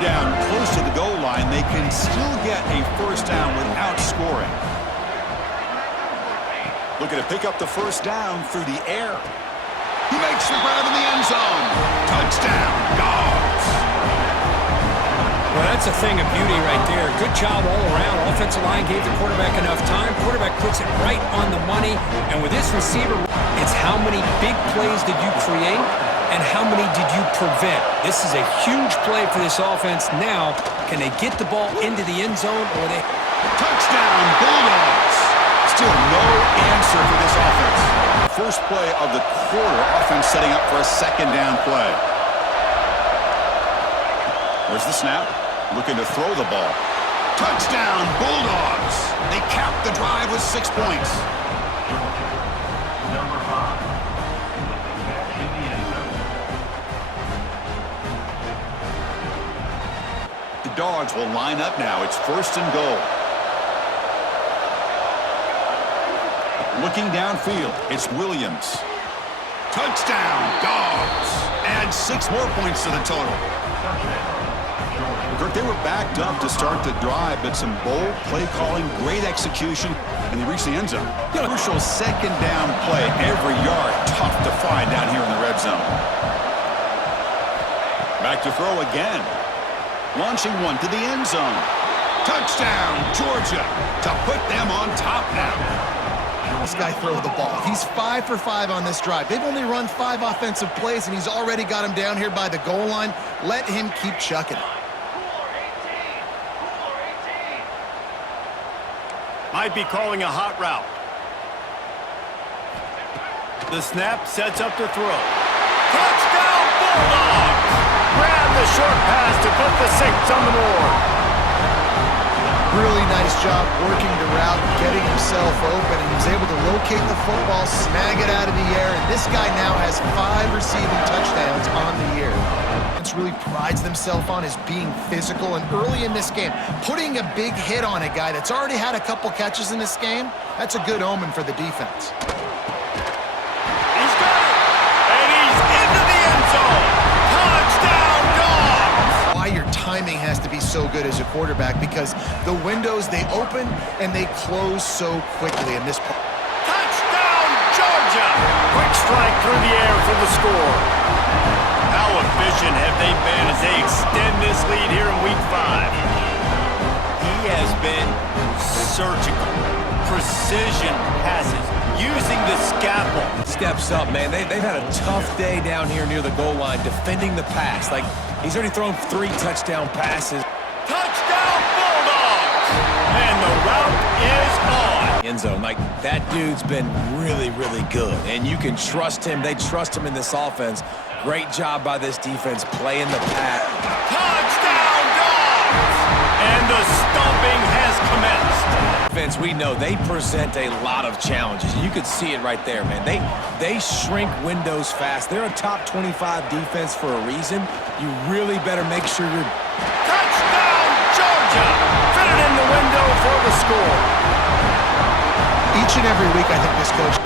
down close to the goal line, they can still get a first down without scoring. Looking to pick up the first down through the air. He makes the grab in the end zone. Touchdown, Dogs. Well, that's a thing of beauty right there. Good job all around. Offensive line gave the quarterback enough time. Quarterback puts it right on the money. And with this receiver, it's how many big plays did you create and how many did you prevent? This is a huge play for this offense. Now, can they get the ball into the end zone or they... Touchdown, Bulldogs. Still no answer for this offense. First play of the quarter, offense setting up for a second down play. Where's the snap? Looking to throw the ball. Touchdown, Bulldogs. They capped the drive with 6 points. The Dogs will line up now. It's first and goal. Looking downfield, it's Williams. Touchdown, Dogs. Add 6 more points to the total. Kurt, they were backed up to start the drive, but some bold play calling, great execution, and they reached the end zone. Crucial second down play. Every yard tough to find down here in the red zone. Back to throw again. Launching one to the end zone. Touchdown, Georgia, to put them on top now. This guy throw the ball. He's 5 for 5 on this drive. They've only run 5 offensive plays, and he's already got him down here by the goal line. Let him keep chucking it. Might be calling a hot route. The snap sets up the throw. Touchdown, Bulldogs! Grab the short pass to put the Saints on the board. Really nice job working the route, getting himself open, and he was able to locate the football, snag it out of the air, and this guy now has 5 receiving touchdowns on the year. Really prides themselves on is being physical, and early in this game, putting a big hit on a guy that's already had a couple catches in this game, that's a good omen for the defense. He's got it, and he's into the end zone. Touchdown, Dogs! Why your timing has to be so good as a quarterback, because the windows, they open and they close so quickly in this part. Touchdown, Georgia! Quick strike through the air for the score. How efficient have they been as they extend this lead here in Week 5? He has been surgical. Precision passes, using the scalpel. Steps up, man. They've had a tough day down here near the goal line defending the pass. Like, he's already thrown 3 touchdown passes. Touchdown, Bulldogs! And the route is on. End zone. Like, that dude's been really, really good. And you can trust him. They trust him in this offense. Great job by this defense playing the pass. Touchdown, Dogs! And the stomping has commenced. Defense, we know they present a lot of challenges. You could see it right there, man. They shrink windows fast. They're a top 25 defense for a reason. You really better make sure you're... Touchdown, Georgia! Fit it in the window for the score. Each and every week, I think this coach...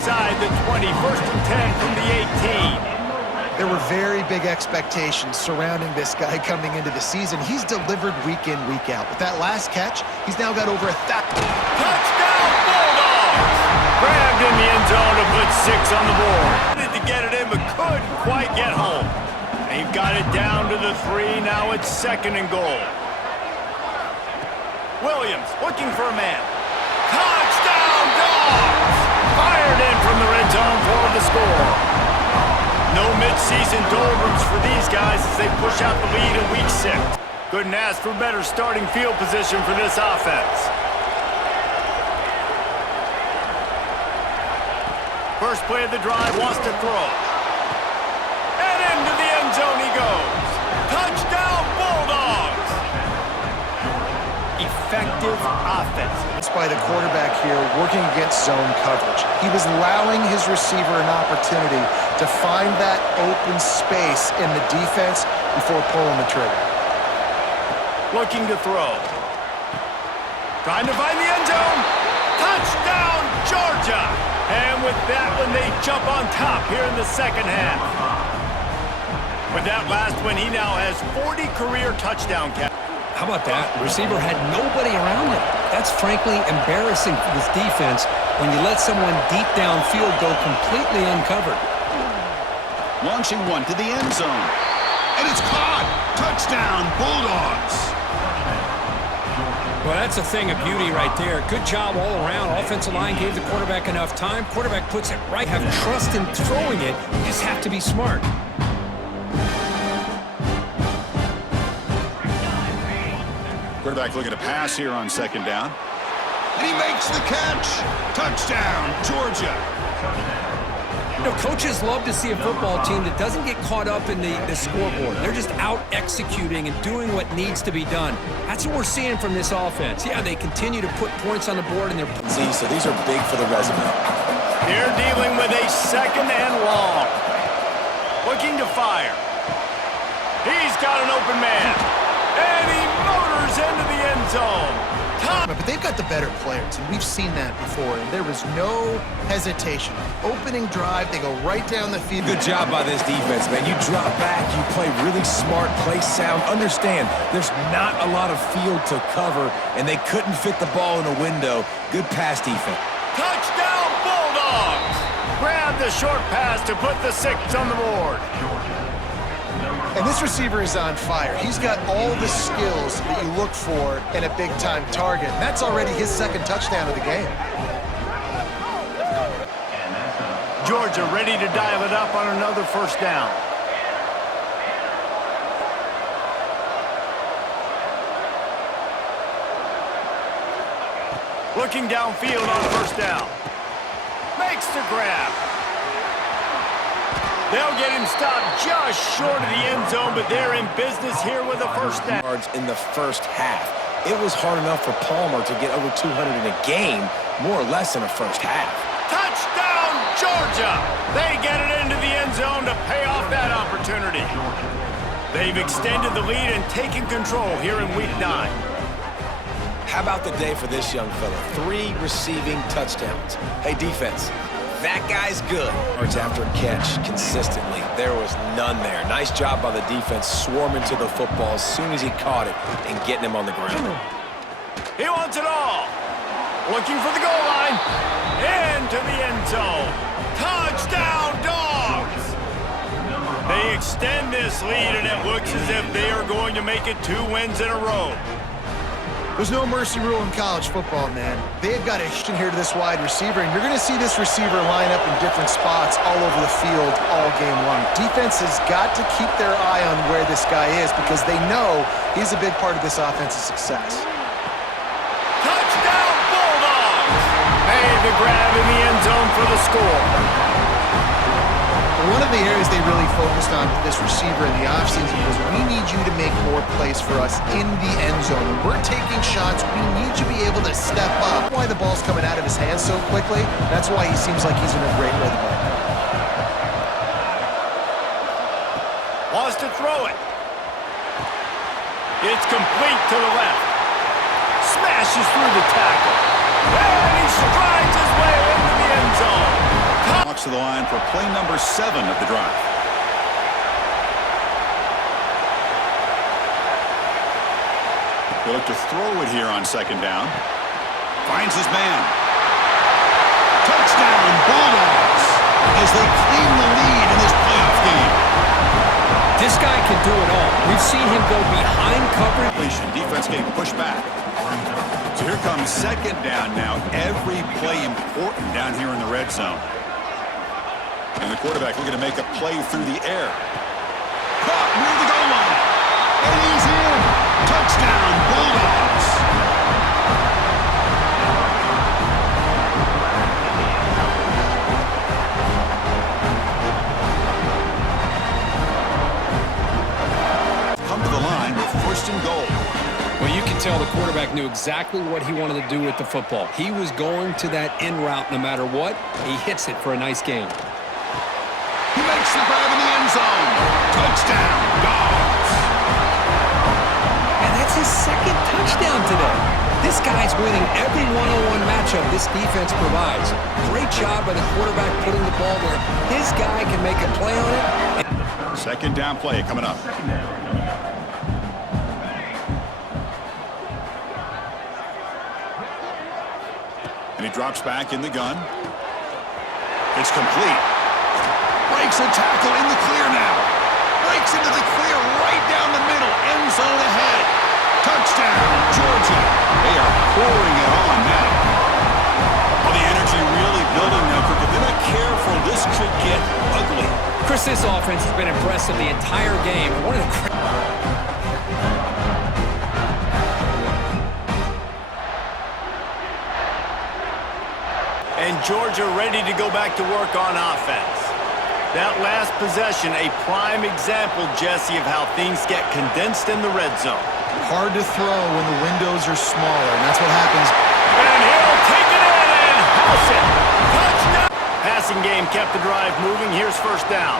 Inside the 20, first and 10 from the 18. There were very big expectations surrounding this guy coming into the season. He's delivered week in, week out. With that last catch, he's now got over 1,000. Touchdown, Bulldogs! Grabbed in the end zone to put 6 on the board. Wanted to get it in, but couldn't quite get home. They've got it down to the 3. Now it's second and goal. Williams looking for a man. Touchdown, Dogs! Fired in from the red zone for the score. No mid-season doldrums for these guys as they push out the lead in Week 6. Couldn't ask for better starting field position for this offense. First play of the drive, wants to throw. And into the end zone he goes. Touchdown, Bulldogs! Effective offense. It's by the quarterback here working against zone coverage. He was allowing his receiver an opportunity to find that open space in the defense before pulling the trigger. Looking to throw. Trying to find the end zone. Touchdown, Georgia! And with that when they jump on top here in the second half. With that last one, he now has 40 career touchdown catches. How about that? The receiver had nobody around him. That's frankly embarrassing for this defense when you let someone deep downfield go completely uncovered. Launching one to the end zone. And it's caught. Touchdown, Bulldogs. Well, that's a thing of beauty right there. Good job all around. Offensive line gave the quarterback enough time. Quarterback puts it right. Have trust in throwing it. You just have to be smart. Quarterback looking to pass here on second down. And he makes the catch. Touchdown, Georgia. You know, coaches love to see a football team that doesn't get caught up in the scoreboard. They're just out executing and doing what needs to be done. That's what we're seeing from this offense. Yeah, they continue to put points on the board, and they're... So these are big for the resume. They're dealing with a second and long. Looking to fire. He's got an open man. And he motors into the end zone. But they've got the better players, and we've seen that before. And there was no hesitation. Opening drive, they go right down the field. Good job by this defense, man. You drop back, you play really smart, play sound. Understand, there's not a lot of field to cover, and they couldn't fit the ball in a window. Good pass defense. Touchdown, Bulldogs! Grab the short pass to put the 6 on the board. And this receiver is on fire. He's got all the skills that you look for in a big-time target. And that's already his second touchdown of the game. Georgia ready to dial it up on another first down. Looking downfield on first down. Makes the grab. They'll get him stopped just short of the end zone, but they're in business here with a first down. Yards in the first half. It was hard enough for Palmer to get over 200 in a game, more or less in the first half. Touchdown, Georgia! They get it into the end zone to pay off that opportunity. They've extended the lead and taken control here in Week 9. How about the day for this young fella? 3 receiving touchdowns. Hey, defense. That guy's good. Yards after catch consistently. There was none there. Nice job by the defense swarming to the football as soon as he caught it and getting him on the ground. He wants it all. Looking for the goal line. Into the end zone. Touchdown, Dogs! They extend this lead, and it looks as if they are going to make it 2 wins in a row. There's no mercy rule in college football, man. They've got a here to this wide receiver, and you're going to see this receiver line up in different spots all over the field all game long. Defense has got to keep their eye on where this guy is because they know he's a big part of this offense's success. Touchdown, Bulldogs! Made the grab in the end zone for the score. One of the areas they really focused on with this receiver in the offseason was we need you to make more plays for us in the end zone. When we're taking shots, we need you to be able to step up. That's why the ball's coming out of his hands so quickly. That's why he seems like he's in a great rhythm right now. Wants to throw it. It's complete to the left. Smashes through the tackle. And he strides his way into the end zone. Walks to the line for play number 7 of the drive. They look to throw it here on second down. Finds his man. Touchdown, Bulldogs, as they claim the lead in this playoff game. This guy can do it all. We've seen him go behind coverage. Defense getting pushed back. So here comes second down now. Every play important down here in the red zone. And the quarterback looking to make a play through the air. Caught near the goal line. And he's in. Touchdown, Bulldogs. Come to the line with first and goal. Well, you can tell the quarterback knew exactly what he wanted to do with the football. He was going to that in route no matter what. He hits it for a nice gain. He makes the grab in the end zone. Touchdown, Dogs. And that's his second touchdown today. This guy's winning every one-on-one matchup this defense provides. Great job by the quarterback putting the ball where his guy can make a play on it. Second down play coming up. And he drops back in the gun. It's complete. Breaks a tackle in the clear now. Breaks into the clear right down the middle. End zone ahead. Touchdown, Georgia. They are pouring it on now. Well, the energy really building now, Kirk. If they're not careful, this could get ugly. Chris, this offense has been impressive the entire game. One of the And Georgia ready to go back to work on offense. That last possession, a prime example, Jesse, of how things get condensed in the red zone. Hard to throw when the windows are smaller, and that's what happens. And he'll take it in and house it. Touchdown! Passing game kept the drive moving. Here's first down.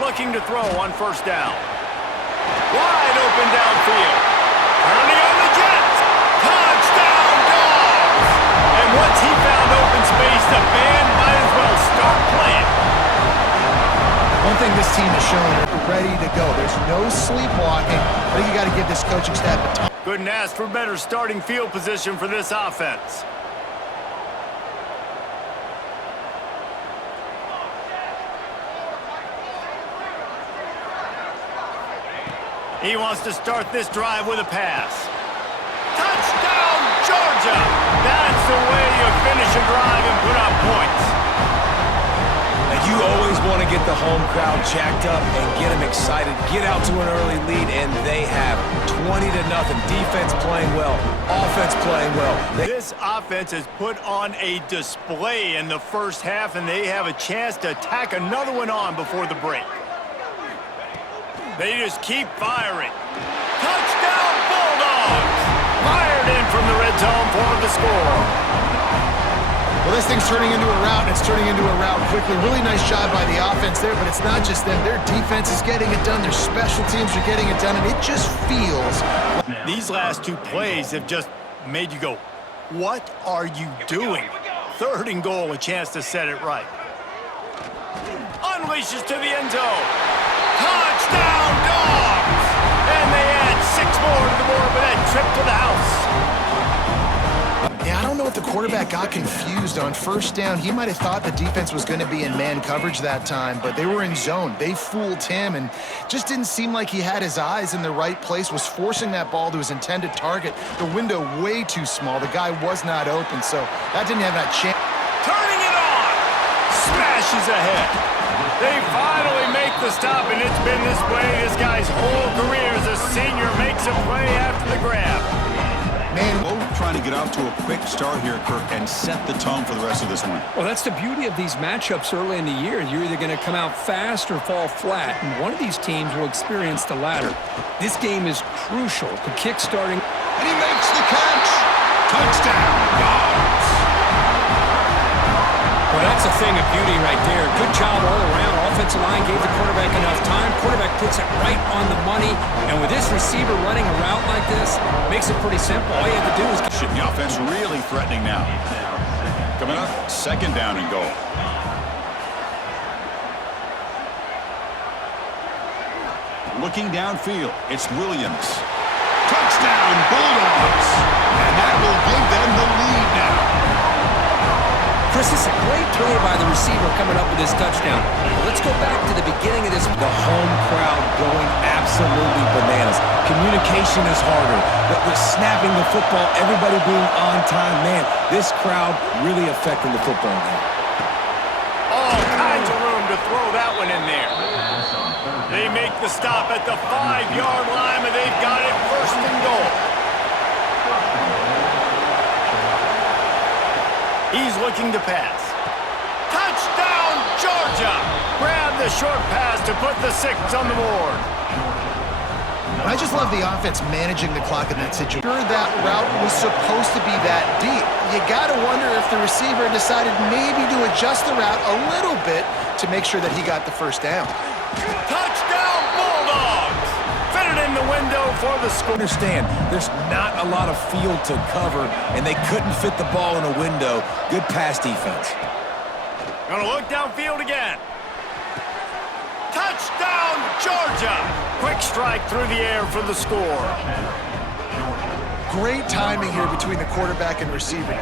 Looking to throw on first down. Wide open downfield. Turning on the Jets. Touchdown, Dogs! And once he found open space, the band might as well start playing. One thing this team has shown, they're ready to go. There's no sleepwalking. I think you got to give this coaching staff a ton. Couldn't ask for better starting field position for this offense. He wants to start this drive with a pass. Touchdown, Georgia! That's the way you finish a drive and put up points. And you always want to get the home crowd jacked up and get them excited. Get out to an early lead, and they have 20-0. Defense playing well, offense playing well. This offense has put on a display in the first half, and they have a chance to tack another one on before the break. They just keep firing. Touchdown, Bulldogs! Fired in from the red zone for the score. Well, this thing's turning into a rout, and it's turning into a rout quickly. Really nice job by the offense there, but it's not just them. Their defense is getting it done. Their special teams are getting it done, and it just feels... These last two plays have just made you go, what are you doing? Third and goal, a chance to set it right. Unleashes to the end zone. Touchdown, Dogs! And they add 6 more to the board with that trip to the house. Yeah, I don't know if the quarterback got confused on first down. He might have thought the defense was going to be in man coverage that time, but they were in zone. They fooled him and just didn't seem like he had his eyes in the right place, was forcing that ball to his intended target. The window way too small. The guy was not open, so that didn't have that chance. Turning it on! Smashes ahead. They finally make the stop, and it's been this way this guy's whole career as a senior. Makes a play after the grab. Man, Trying to get off to a quick start here, Kirk, and set the tone for the rest of this one. Well, that's the beauty of these matchups early in the year. You're either going to come out fast or fall flat, and one of these teams will experience the latter. This game is crucial to kick-starting. And he makes the catch. Touchdown, Dogs. Well, that's a thing of beauty right there. Good job all around. Offensive line gave the quarterback enough time. Quarterback puts it right on the money. And with this receiver running a route like this, makes it pretty simple. All you have to do is... The offense really threatening now. Coming up, second down and goal. Looking downfield, it's Williams. Touchdown, Bulldogs! And that will give them the lead now. Chris, this is a great play by the receiver coming up with this touchdown. But let's go back to the beginning of this. The home crowd going absolutely bananas. Communication is harder. The snapping the football, everybody being on time. Man, this crowd really affecting the football game. All kinds of room to throw that one in there. They make the stop at the 5-yard line, and they've got it first and goal. He's looking to pass. Touchdown, Georgia! Grab the short pass to put the 6 on the board. I just love the offense managing the clock in that situation. Sure, that route was supposed to be that deep. You got to wonder if the receiver decided maybe to adjust the route a little bit to make sure that he got the first down. Touchdown, Bulldogs! Fitted in the for the score. Understand, there's not a lot of field to cover, and they couldn't fit the ball in a window. Good pass defense. Gonna look downfield again. Touchdown, Georgia! Quick strike through the air for the score. Great timing here between the quarterback and receiver.